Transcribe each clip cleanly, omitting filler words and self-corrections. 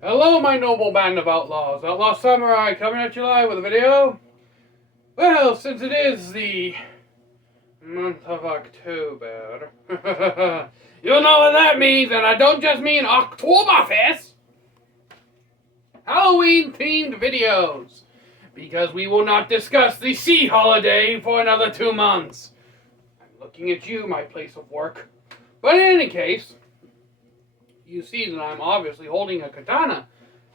Hello, my noble band of outlaws. Outlaw Samurai coming at you live with a video. Well, since it is the month of October, you'll know what that means, and I don't just mean Oktoberfest. Halloween-themed videos, because we will not discuss the sea holiday for another 2 months. I'm looking at you, my place of work. But in any case, you see that I'm obviously holding a katana.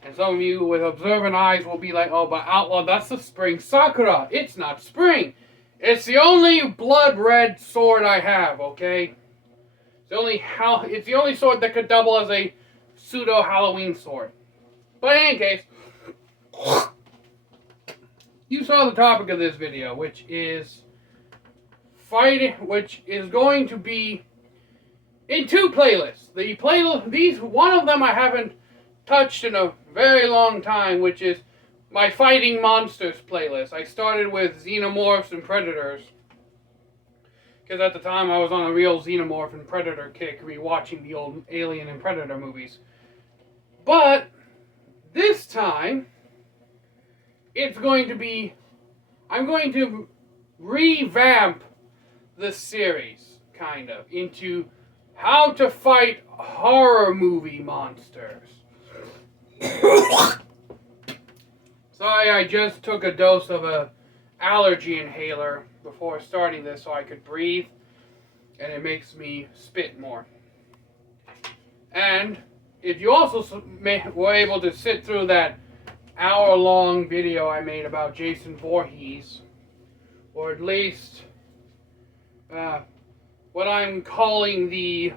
And some of you with observant eyes will be like, oh, but Outlaw, that's the spring sakura. It's not spring. It's the only blood red sword I have, okay? It's the only sword that could double as a pseudo Halloween sword. But in any case, you saw the topic of this video, which is going to be in 2 playlists. One of them I haven't touched in a very long time, which is my Fighting Monsters playlist. I started with Xenomorphs and Predators, because at the time I was on a real Xenomorph and Predator kick, rewatching the old Alien and Predator movies. But this time, I'm going to revamp the series, kind of, into how to fight horror movie monsters. Sorry, I just took a dose of a allergy inhaler before starting this so I could breathe, and it makes me spit more. And if you also were able to sit through that hour-long video I made about Jason Voorhees, or at least what I'm calling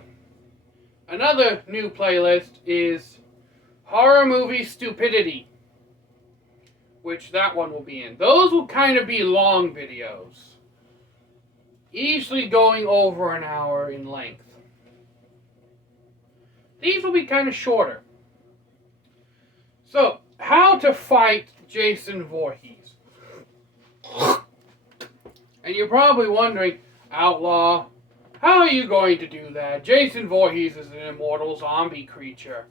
another new playlist is Horror Movie Stupidity, which that one will be in. Those will kind of be long videos, easily going over an hour in length. These will be kind of shorter. So, how to fight Jason Voorhees. And you're probably wondering, Outlaw, how are you going to do that? Jason Voorhees is an immortal zombie creature.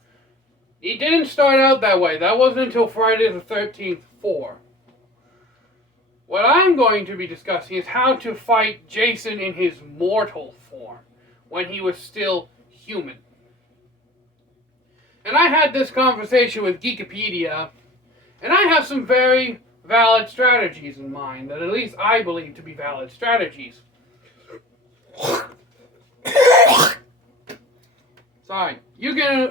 He didn't start out that way. That wasn't until Friday the 13th 4. What I'm going to be discussing is how to fight Jason in his mortal form, when he was still human. And I had this conversation with Geekipedia, and I have some very valid strategies in mind, that at least I believe to be valid strategies. Sorry. You can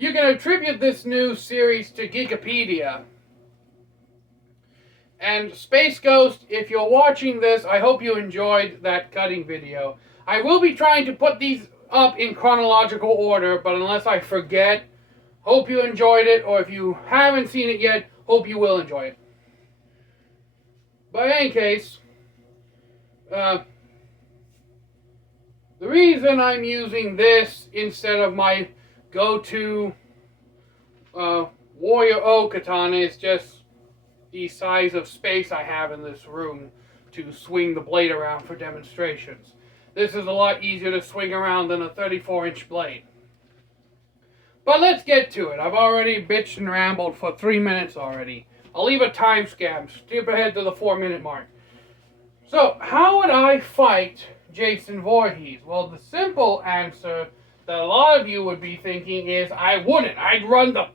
attribute this new series to Geekipedia. And Space Ghost, if you're watching this, I hope you enjoyed that cutting video. I will be trying to put these up in chronological order, but unless I forget, hope you enjoyed it, or if you haven't seen it yet, hope you will enjoy it. But in any case, the reason I'm using this instead of my go-to Warrior O katana is just the size of space I have in this room to swing the blade around for demonstrations. This is a lot easier to swing around than a 34-inch blade. But let's get to it. I've already bitched and rambled for 3 minutes already. I'll leave a timestamp. Skip ahead to the 4-minute mark. So, how would I fight Jason Voorhees? Well, the simple answer that a lot of you would be thinking is, I wouldn't. I'd run the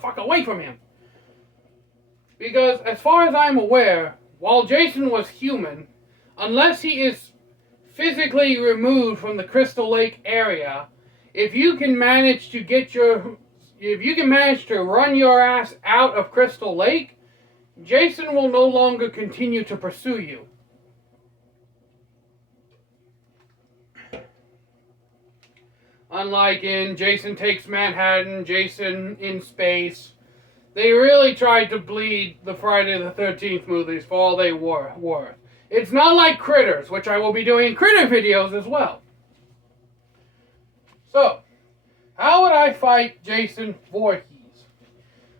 fuck away from him. Because, as far as I'm aware, while Jason was human, unless he is physically removed from the Crystal Lake area, if you can manage to run your ass out of Crystal Lake, Jason will no longer continue to pursue you. Unlike in Jason Takes Manhattan, Jason in Space, they really tried to bleed the Friday the 13th movies for all they were worth. It's not like Critters, which I will be doing Critter videos as well. So, how would I fight Jason Voorhees?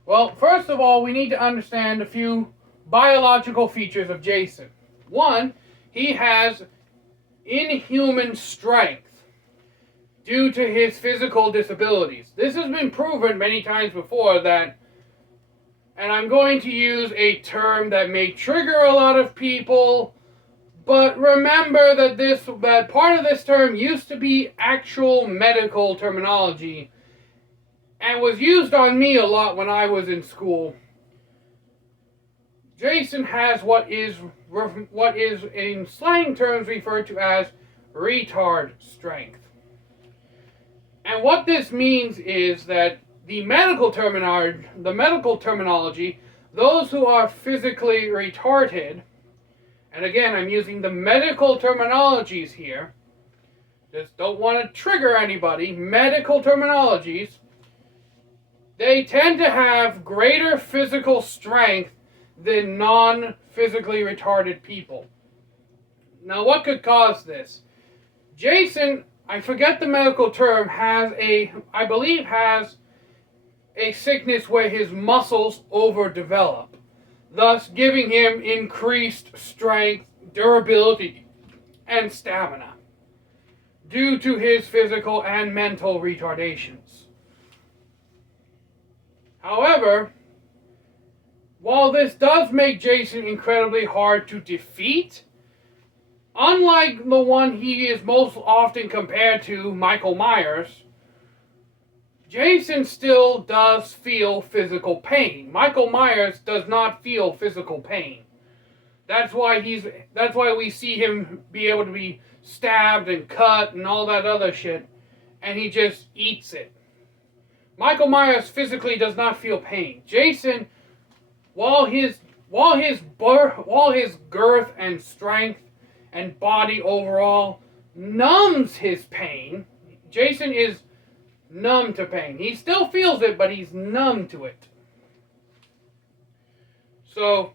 Well, first of all, we need to understand a few biological features of Jason. One, he has inhuman strength. due to his physical disabilities. This has been proven many times before that, and I'm going to use a term that may trigger a lot of people, but remember that part of this term used to be actual medical terminology and was used on me a lot when I was in school. Jason has what is in slang terms referred to as retard strength. And what this means is that the medical terminology, those who are physically retarded, and again, I'm using the medical terminologies here, just don't want to trigger anybody, medical terminologies, they tend to have greater physical strength than non-physically retarded people. Now, what could cause this? Jason, I forget the medical term, I believe has a sickness where his muscles overdevelop, thus giving him increased strength, durability, and stamina due to his physical and mental retardations. However, while this does make Jason incredibly hard to defeat, unlike the one he is most often compared to, Michael Myers, Jason still does feel physical pain. Michael Myers does not feel physical pain. That's why we see him be able to be stabbed and cut and all that other shit, and he just eats it. Michael Myers physically does not feel pain. Jason, while his girth and strength and body overall numbs his pain, Jason is numb to pain. He still feels it, but he's numb to it. So,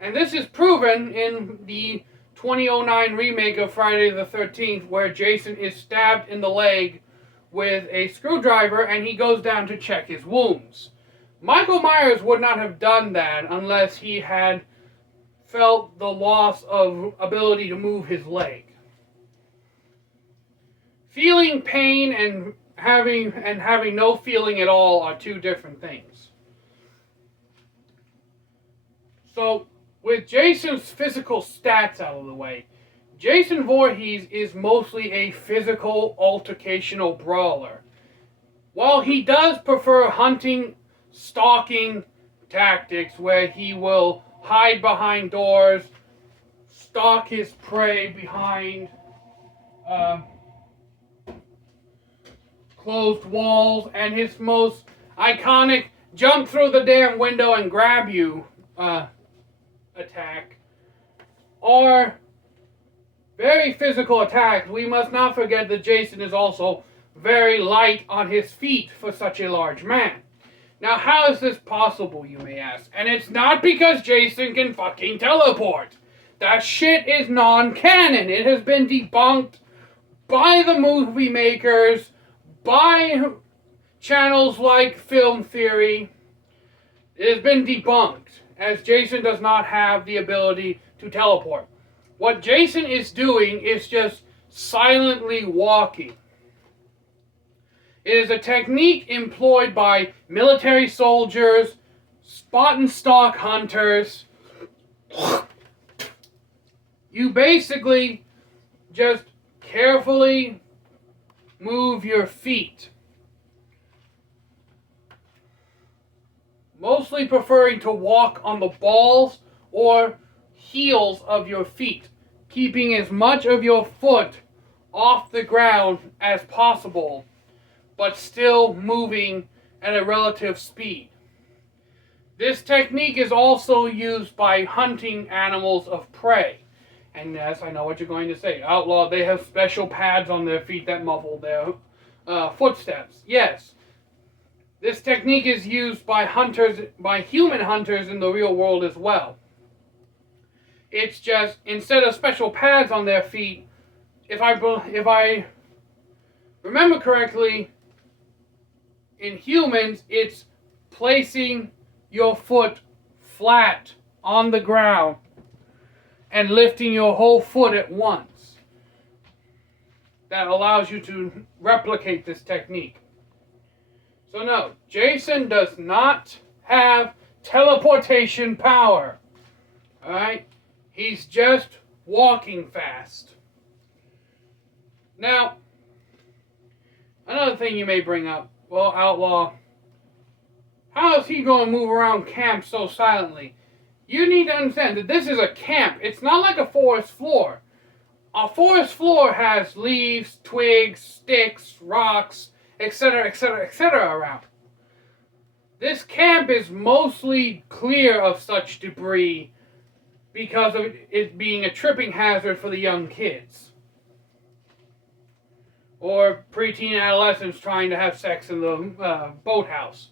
and this is proven in the 2009 remake of Friday the 13th, where Jason is stabbed in the leg with a screwdriver and he goes down to check his wounds. Michael Myers would not have done that unless he had felt the loss of ability to move his leg. Feeling pain and having no feeling at all are two different things. So, with Jason's physical stats out of the way, Jason Voorhees is mostly a physical, altercational brawler. While he does prefer hunting, stalking tactics where he will hide behind doors, stalk his prey behind closed walls, and his most iconic jump through the damn window and grab you attack are very physical attacks. We must not forget that Jason is also very light on his feet for such a large man. Now, how is this possible, you may ask? And it's not because Jason can fucking teleport. That shit is non-canon. It has been debunked by the movie makers, by channels like Film Theory. It has been debunked, as Jason does not have the ability to teleport. What Jason is doing is just silently walking. It is a technique employed by military soldiers, spot and stalk hunters. You basically just carefully move your feet, mostly preferring to walk on the balls or heels of your feet, keeping as much of your foot off the ground as possible, but still moving at a relative speed. This technique is also used by hunting animals of prey. And yes, I know what you're going to say. Outlaw, they have special pads on their feet that muffle their footsteps. Yes. This technique is used by human hunters in the real world as well. It's just, instead of special pads on their feet, if I remember correctly, in humans, it's placing your foot flat on the ground and lifting your whole foot at once. that allows you to replicate this technique. So no, Jason does not have teleportation power. Alright? He's just walking fast. Now, another thing you may bring up, well, Outlaw, how is he going to move around camp so silently? You need to understand that this is a camp. It's not like a forest floor. A forest floor has leaves, twigs, sticks, rocks, etc., etc., etc. around. This camp is mostly clear of such debris because of it being a tripping hazard for the young kids. Or preteen adolescents trying to have sex in the boathouse.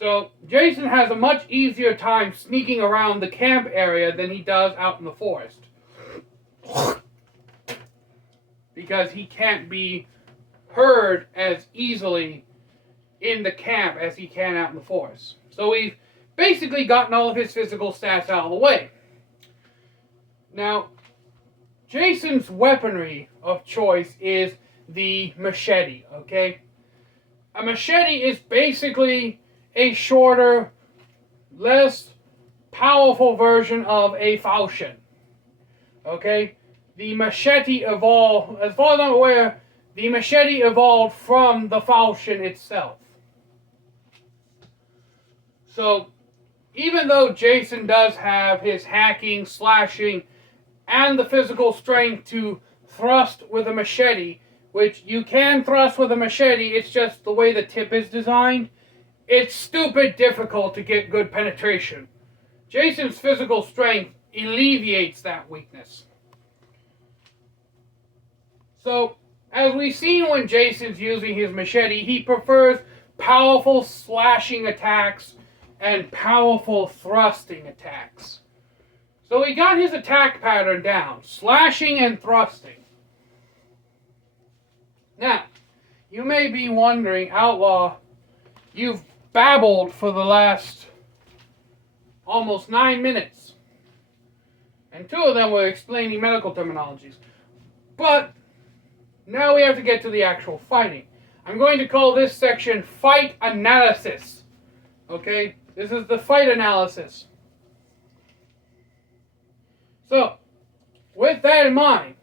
So, Jason has a much easier time sneaking around the camp area than he does out in the forest. Because he can't be heard as easily in the camp as he can out in the forest. So we've basically gotten all of his physical stats out of the way. Now, Jason's weaponry of choice is the machete, okay? A machete is basically a shorter, less powerful version of a falchion. Okay? The machete evolved, as far as I'm aware, the machete evolved from the falchion itself. So, even though Jason does have his hacking, slashing, and the physical strength to thrust with a machete, which you can thrust with a machete, it's just the way the tip is designed, it's stupid difficult to get good penetration. Jason's physical strength alleviates that weakness. So, as we've seen when Jason's using his machete, he prefers powerful slashing attacks and powerful thrusting attacks. So he got his attack pattern down, slashing and thrusting. Now, you may be wondering, Outlaw, you've babbled for the last almost 9 minutes. And 2 of them were explaining medical terminologies. But now we have to get to the actual fighting. I'm going to call this section Fight Analysis. Okay? This is the fight analysis. So, with that in mind,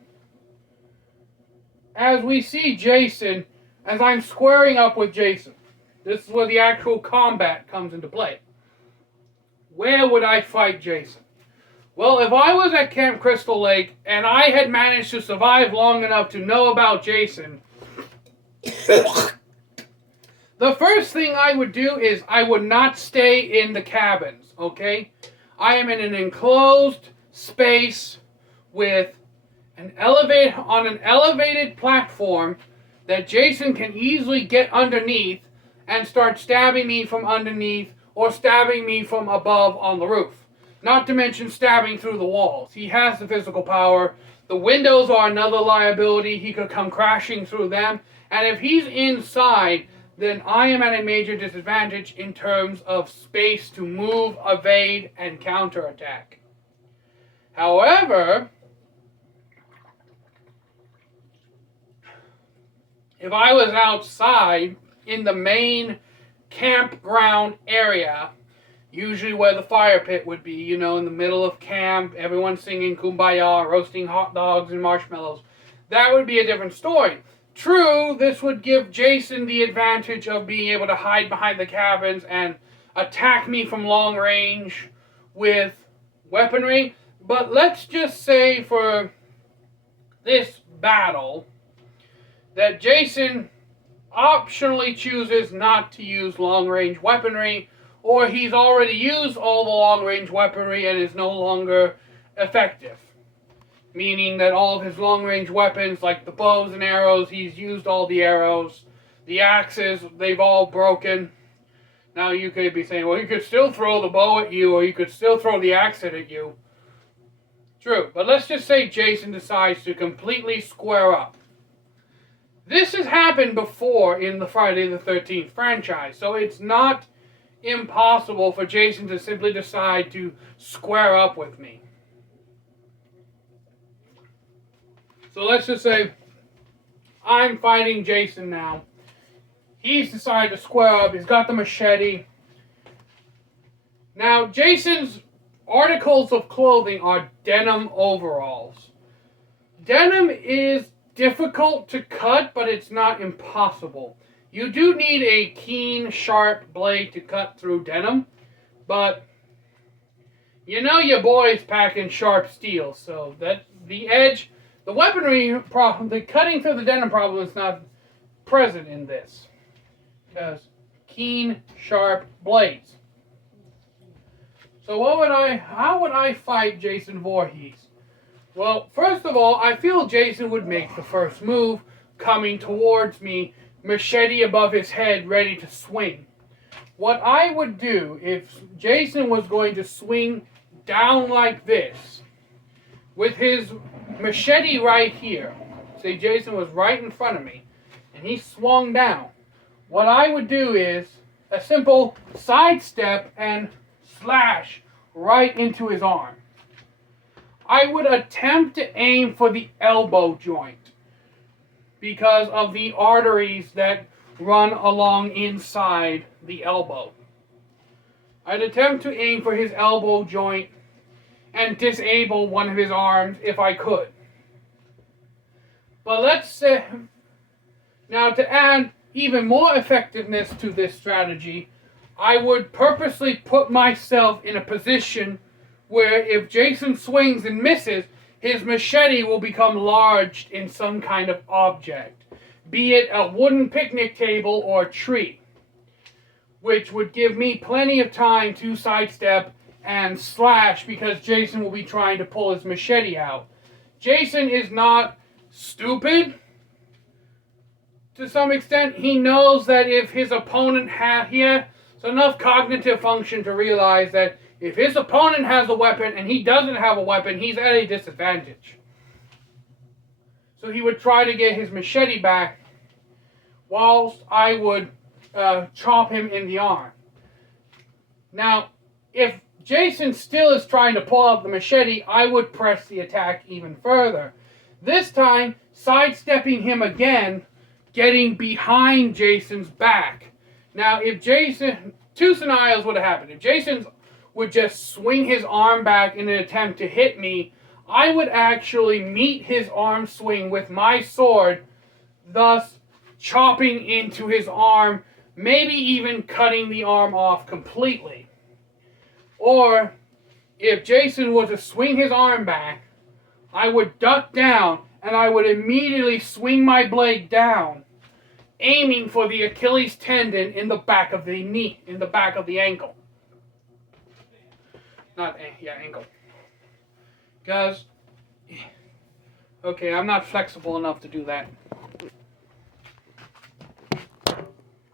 as we see Jason, as I'm squaring up with Jason, this is where the actual combat comes into play. Where would I fight Jason? Well, if I was at Camp Crystal Lake and I had managed to survive long enough to know about Jason, the first thing I would do is I would not stay in the cabins, okay? I am in an enclosed space with an elevated platform that Jason can easily get underneath and start stabbing me from underneath or stabbing me from above on the roof. Not to mention stabbing through the walls. He has the physical power. The windows are another liability. He could come crashing through them. And if he's inside, then I am at a major disadvantage in terms of space to move, evade, and counterattack. However, if I was outside in the main campground area, usually where the fire pit would be, you know, in the middle of camp, everyone singing Kumbaya, roasting hot dogs and marshmallows, that would be a different story. True, this would give Jason the advantage of being able to hide behind the cabins and attack me from long range with weaponry, but let's just say for this battle that Jason optionally chooses not to use long-range weaponry, or he's already used all the long-range weaponry and is no longer effective. Meaning that all of his long-range weapons, like the bows and arrows, he's used all the arrows. The axes, they've all broken. Now you could be saying, well, he could still throw the bow at you, or he could still throw the axe at you. True, but let's just say Jason decides to completely square up. This has happened before in the Friday the 13th franchise, so it's not impossible for Jason to simply decide to square up with me. So let's just say I'm fighting Jason now. He's decided to square up. He's got the machete. Now, Jason's articles of clothing are denim overalls. Denim is difficult to cut, but it's not impossible. You do need a keen, sharp blade to cut through denim, but you know your boy's packing sharp steel, so that the edge, the weaponry problem, the cutting through the denim problem is not present in this. Because keen, sharp blades. So how would I fight Jason Voorhees? Well, first of all, I feel Jason would make the first move, coming towards me, machete above his head, ready to swing. What I would do if Jason was going to swing down like this, with his machete right here, say Jason was right in front of me, and he swung down, what I would do is a simple sidestep and slash right into his arm. I would attempt to aim for the elbow joint because of the arteries that run along inside the elbow. I'd attempt to aim for his elbow joint and disable one of his arms if I could. But let's say, now to add even more effectiveness to this strategy, I would purposely put myself in a position where if Jason swings and misses, his machete will become lodged in some kind of object, be it a wooden picnic table or tree, which would give me plenty of time to sidestep and slash because Jason will be trying to pull his machete out. Jason is not stupid. To some extent, he knows that if his opponent he has enough cognitive function to realize that if his opponent has a weapon and he doesn't have a weapon, he's at a disadvantage. So he would try to get his machete back whilst I would chop him in the arm. Now, if Jason still is trying to pull out the machete, I would press the attack even further. This time, sidestepping him again, getting behind Jason's back. Now, if Jason, two scenarios would have happened. If Jason would just swing his arm back in an attempt to hit me, I would actually meet his arm swing with my sword, thus chopping into his arm, maybe even cutting the arm off completely. Or, if Jason were to swing his arm back, I would duck down and I would immediately swing my blade down, aiming for the Achilles tendon in the back of the knee, in the back of the ankle. Ankle. Because, okay, I'm not flexible enough to do that.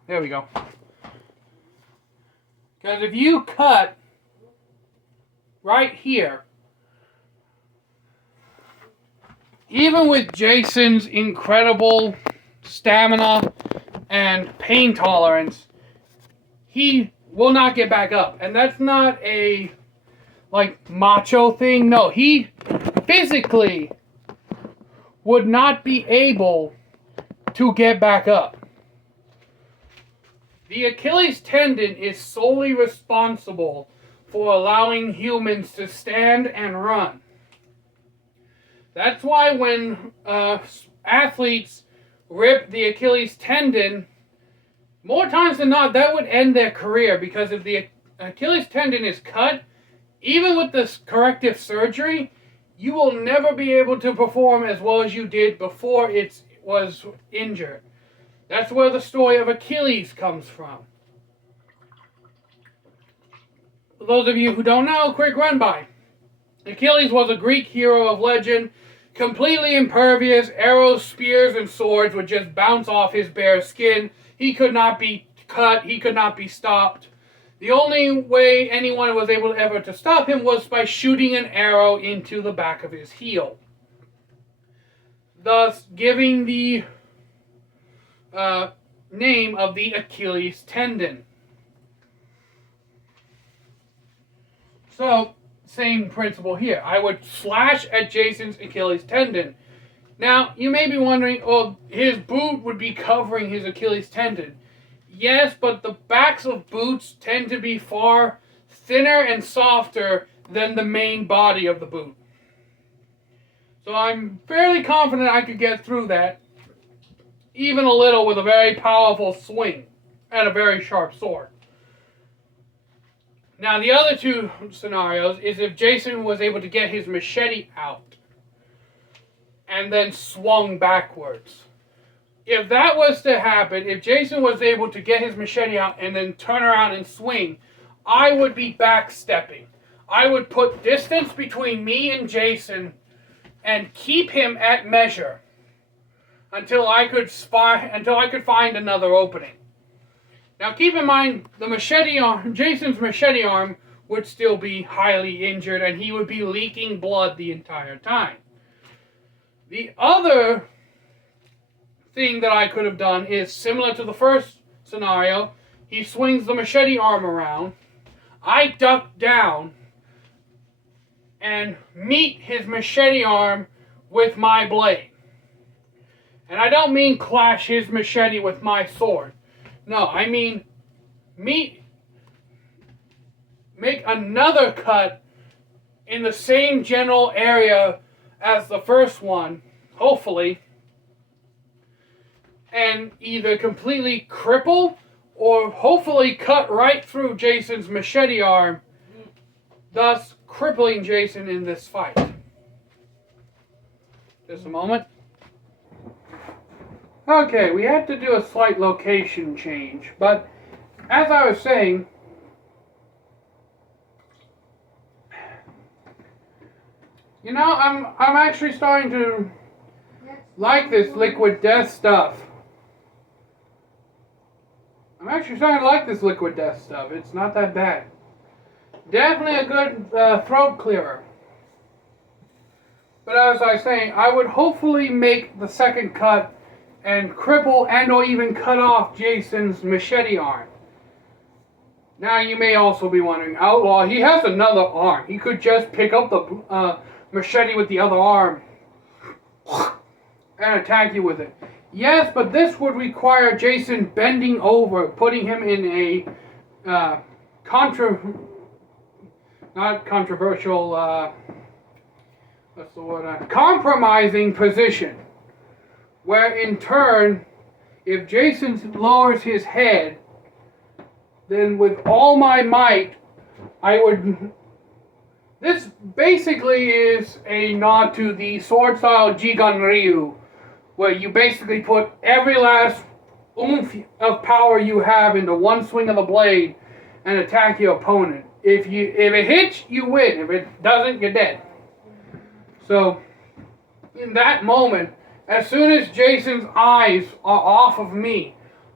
There we go. Because if you cut right here, even with Jason's incredible stamina and pain tolerance, he will not get back up. And that's not a macho thing. No, he physically would not be able to get back up. The Achilles tendon is solely responsible for allowing humans to stand and run. That's why when athletes rip the Achilles tendon, more times than not, that would end their career, because if the Achilles tendon is cut, even with this corrective surgery, you will never be able to perform as well as you did before it was injured. That's where the story of Achilles comes from. For those of you who don't know, quick run by. Achilles was a Greek hero of legend, completely impervious. Arrows, spears, and swords would just bounce off his bare skin. He could not be cut. He could not be stopped. The only way anyone was able ever to stop him was by shooting an arrow into the back of his heel, thus giving the name of the Achilles tendon. So, same principle here. I would slash at Jason's Achilles tendon. Now, you may be wondering, oh, his boot would be covering his Achilles tendon. Yes, but the backs of boots tend to be far thinner and softer than the main body of the boot. So I'm fairly confident I could get through that, even a little, with a very powerful swing and a very sharp sword. Now, the other two scenarios is if Jason was able to get his machete out and then swung backwards. If that was to happen, if Jason was able to get his machete out and then turn around and swing, I would be backstepping. I would put distance between me and Jason and keep him at measure until I could find another opening. Now keep in mind, Jason's machete arm would still be highly injured and he would be leaking blood the entire time. The other thing that I could have done is similar to the first scenario. He swings the machete arm around. I duck down and meet his machete arm with my blade. And I don't mean clash his machete with my sword. No, I mean make another cut in the same general area as the first one, hopefully, and either completely cripple or hopefully cut right through Jason's machete arm, thus crippling Jason in this fight. Just a moment. Okay, we had to do a slight location change, but as I was saying, you know, I'm actually starting to like this liquid death stuff. It's not that bad. Definitely a good throat clearer. But as I was saying, I would hopefully make the second cut and cripple and or even cut off Jason's machete arm. Now you may also be wondering, Outlaw, he has another arm. He could just pick up the machete with the other arm and attack you with it. Yes, but this would require Jason bending over, putting him in a compromising position. Where in turn, if Jason lowers his head, then with all my might, this basically is a nod to the sword style Jigan Ryu, where you basically put every last oomph of power you have into one swing of the blade and attack your opponent. If it hits, you win. If it doesn't, you're dead. So, in that moment, as soon as Jason's eyes are off of me,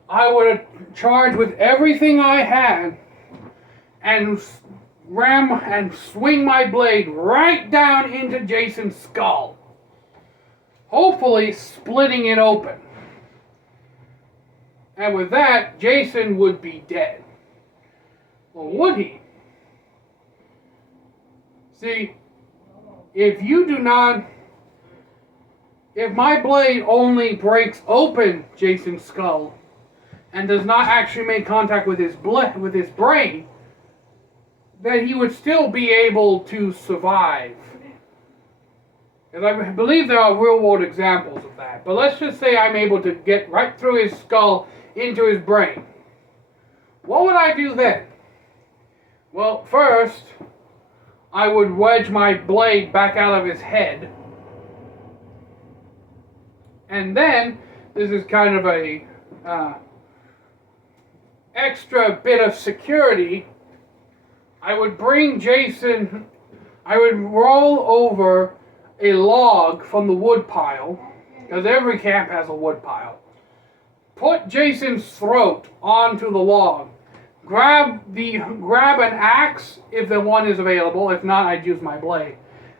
I would charge with everything I had and ram and swing my blade right down into Jason's skull, hopefully splitting it open. And with that, Jason would be dead. Or would he? See, if my blade only breaks open Jason's skull and does not actually make contact with his brain, then he would still be able to survive. And I believe there are real-world examples of that. But let's just say I'm able to get right through his skull into his brain. What would I do then? Well, first, I would wedge my blade back out of his head. And then, this is kind of a extra bit of security, I would roll over a log from the wood pile, because every camp has a wood pile. Put Jason's throat onto the log. Grab an axe if the one is available. If not, I'd use my blade.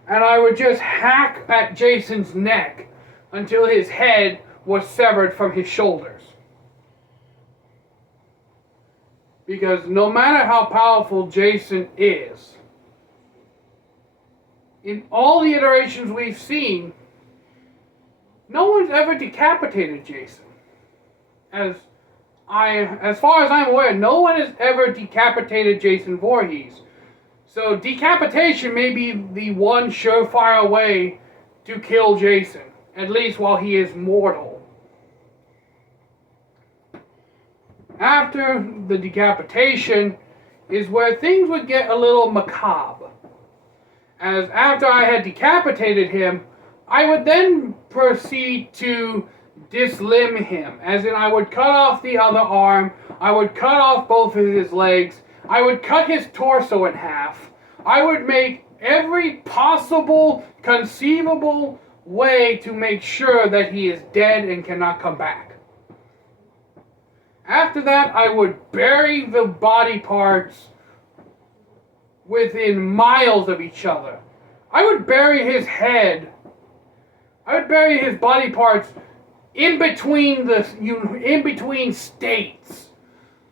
And I would just hack at Jason's neck until his head was severed from his shoulders. Because no matter how powerful Jason is, in all the iterations we've seen, no one's ever decapitated Jason. As far as I'm aware, no one has ever decapitated Jason Voorhees. So decapitation may be the one surefire way to kill Jason, at least while he is mortal. After the decapitation is where things would get a little macabre. As after I had decapitated him, I would then proceed to dislimb him. As in, I would cut off the other arm, I would cut off both of his legs, I would cut his torso in half. I would make every possible, conceivable way to make sure that he is dead and cannot come back. After that, I would bury the body parts within miles of each other. I would bury his head. I would bury his body parts in between states.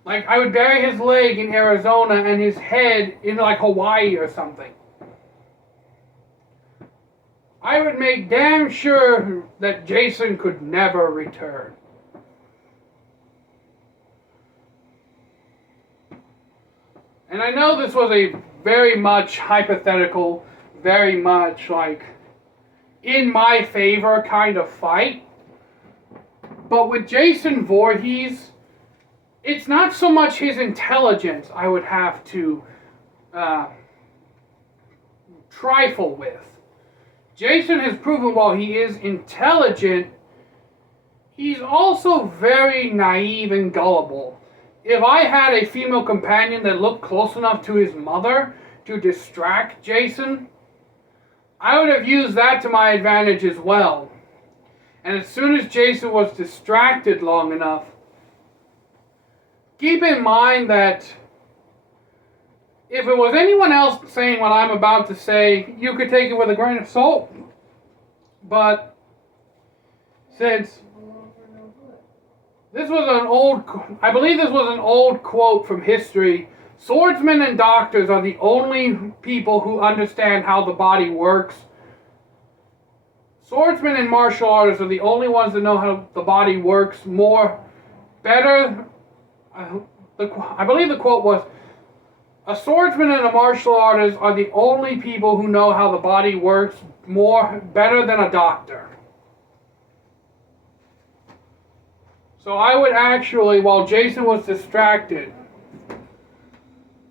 Like, I would bury his leg in Arizona and his head in, like, Hawaii or something. I would make damn sure that Jason could never return. And I know this was a very much hypothetical, very much, like, in my favor kind of fight. But with Jason Voorhees, it's not so much his intelligence I would have to trifle with. Jason has proven while he is intelligent, he's also very naive and gullible. If I had a female companion that looked close enough to his mother to distract Jason, I would have used that to my advantage as well. And as soon as Jason was distracted long enough, keep in mind that if it was anyone else saying what I'm about to say, you could take it with a grain of salt. But since this was I believe this was an old quote from history, swordsmen and doctors are the only people who understand how the body works. Swordsmen and martial artists are the only ones that know how the body works better. I believe the quote was, a swordsman and a martial artist are the only people who know how the body works better than a doctor. So I would actually, while Jason was distracted,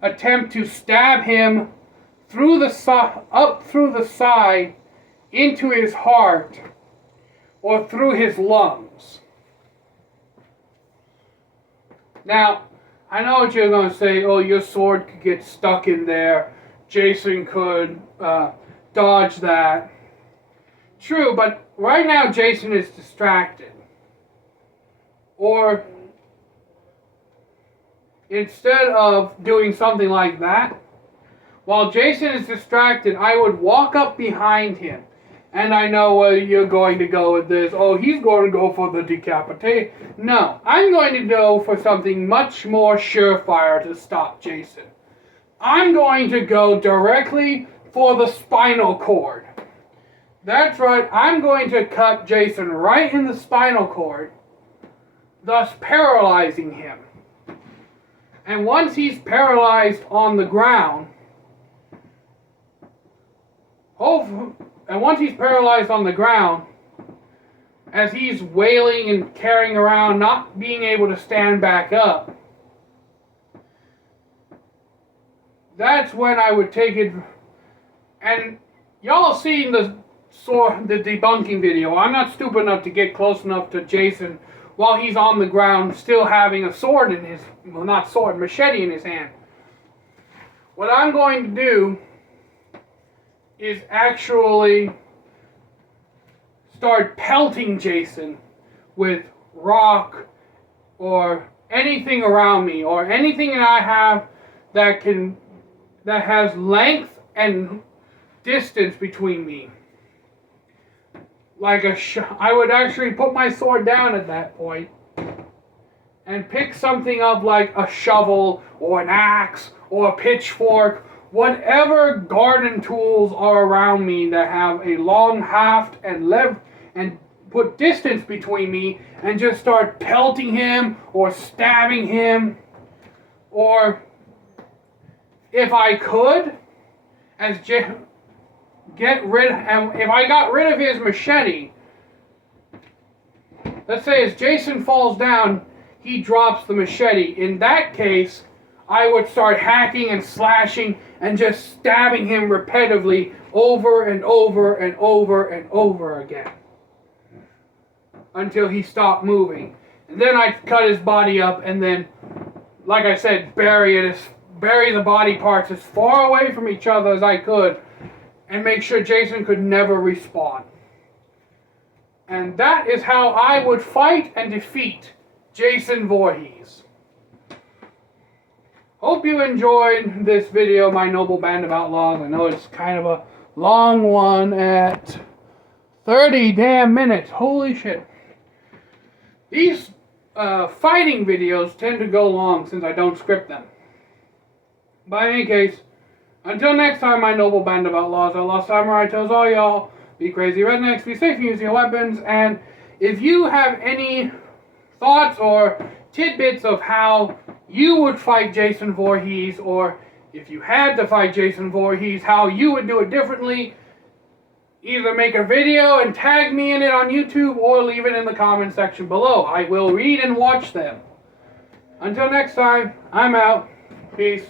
attempt to stab him up through the side into his heart or through his lungs. Now, I know what you're going to say, oh, your sword could get stuck in there. Jason could dodge that. True, but right now Jason is distracted. Or, instead of doing something like that, while Jason is distracted, I would walk up behind him. And I know where you're going to go with this. Oh, he's going to go for the decapitate. No, I'm going to go for something much more surefire to stop Jason. I'm going to go directly for the spinal cord. That's right, I'm going to cut Jason right in the spinal cord, thus paralyzing him. And once he's paralyzed on the ground, as he's wailing and carrying around, not being able to stand back up, that's when I would take it. And y'all seen the debunking video. I'm not stupid enough to get close enough to Jason while he's on the ground, still having a sword in his, well, not sword, machete in his hand. What I'm going to do is actually start pelting Jason with rock or anything around me, or anything that I have that has length and distance between me. Like I would actually put my sword down at that point and pick something up like a shovel or an axe or a pitchfork, whatever garden tools are around me that have a long haft and put distance between me and just start pelting him or stabbing him, or if I could, if I got rid of his machete, let's say as Jason falls down, he drops the machete. In that case, I would start hacking and slashing and just stabbing him repetitively over and over and over and over again until he stopped moving. And then I'd cut his body up and then, like I said, bury the body parts as far away from each other as I could and make sure Jason could never respawn. And that is how I would fight and defeat Jason Voorhees. Hope you enjoyed this video, my noble band of outlaws. I know it's kind of a long one at 30 damn minutes. Holy shit. These fighting videos tend to go long since I don't script them. But in any case, until next time, my noble band of outlaws, Outlaw Samurai tells all y'all, be crazy rednecks, be safe and use your weapons, and if you have any thoughts or tidbits of how you would fight Jason Voorhees, or if you had to fight Jason Voorhees, how you would do it differently, either make a video and tag me in it on YouTube, or leave it in the comment section below. I will read and watch them. Until next time, I'm out. Peace.